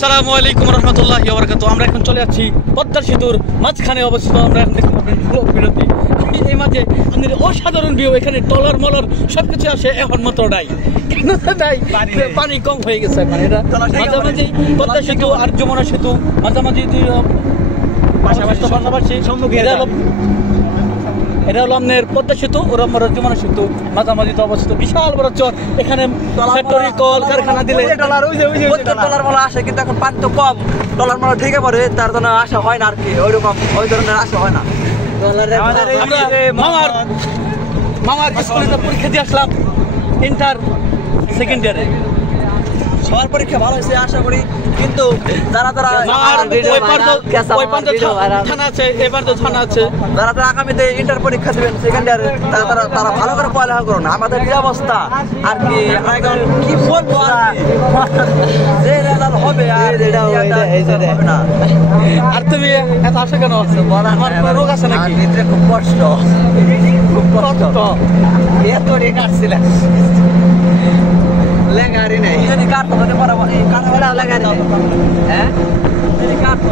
আসসালামু আলাইকুম রহমতুল্লাহি ওয়া বারাকাতুহু। আমরা এখন চলে যাচ্ছি পদ্মা সেতুর মাঝখানে অবস্থিত। আমরা এখন দেখতে পাবেন বিরতি এই মাঝে আমাদের অসাধারণ ভিউ। এখানে টলার মলার সবকিছু আসে, এখন মতো নাই, কেন নাই, পানি কম হয়ে গেছে। মানে এটা মাঝামাঝি পদ্মা সেতু আর যমুনা সেতু মাঝামাঝি পাশাপাশি এটা হলো আপনার পদ্মা সেতু, ওরা যমুনা সেতু মাঝামাঝি তো অবস্থিত। বিশাল বড় চর, এখানে ফ্যাক্টরি কল কারখানা দিলে টলার মালা আসে, কিন্তু এখন পানি তো কম, টলার মালা ঢেকে পড়ে, তার জন্য আশা হয় না আর কি, ওইরকম ওই ধরনের আশা হয় না। মামার স্কুলে পরীক্ষা দিয়ে আসলাম, ইন্টার সেকেন্ড ইয়ারে। সবার পরীক্ষা ভালো হয়েছে আশা করি, কিন্তু যারা যারা আগামীতে ইন্টার পরীক্ষা দেবেন সেকেন্ড ইয়ারে, তারা ভালো করে পড়ালেখা করুন। আমাদের যে অবস্থা আর কি, কি বলবো যে রেজাল্ট হবে আর হবে না। আর তুমি এত আশা কেন আছো? আমার রোগ আছে নাকি? খুব কষ্ট, খুব কষ্ট, এত রে কাটছিলাম লেগারি নাই, কাটতে কাটতে লেগারি, হ্যাঁ কাটতে